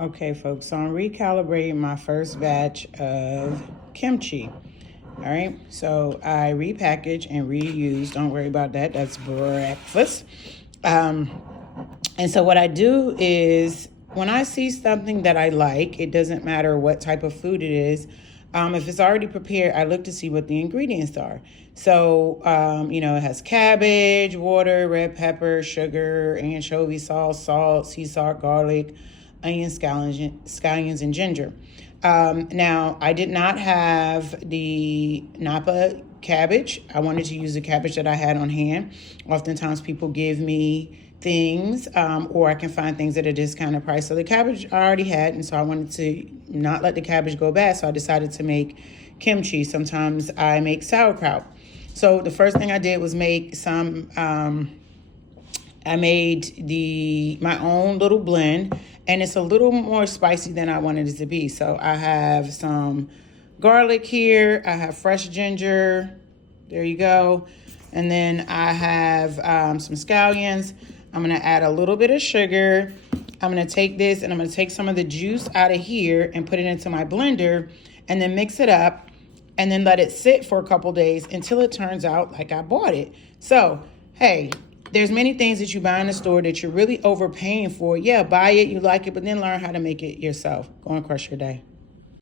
Okay, folks, so I'm recalibrating my first batch of kimchi. All right, so I repackage and reuse. Don't worry about that. That's breakfast. And so what I do is when I see something that I like, it doesn't matter what type of food it is. If it's already prepared, I look to see what the ingredients are. So, it has cabbage, water, red pepper, sugar, anchovy sauce, salt, sea salt, garlic, onions, scallions, and ginger. Now, I did not have the Napa cabbage. I wanted to use the cabbage that I had on hand. Oftentimes people give me things, or I can find things at a discounted price. So the cabbage I already had, and so I wanted to not let the cabbage go bad, so I decided to make kimchi. Sometimes I make sauerkraut. So the first thing I did was make some, I made my own little blend, and it's a little more spicy than I wanted it to be. So I have some garlic here. I have fresh ginger. There you go. And then I have some scallions. I'm going to add a little bit of sugar. I'm going to take this and I'm going to take some of the juice out of here and put it into my blender and then mix it up and then let it sit for a couple days until it turns out like I bought it. So, hey, there's many things that you buy in the store that you're really overpaying for. Yeah, buy it, you like it, but then learn how to make it yourself. Go and crush your day.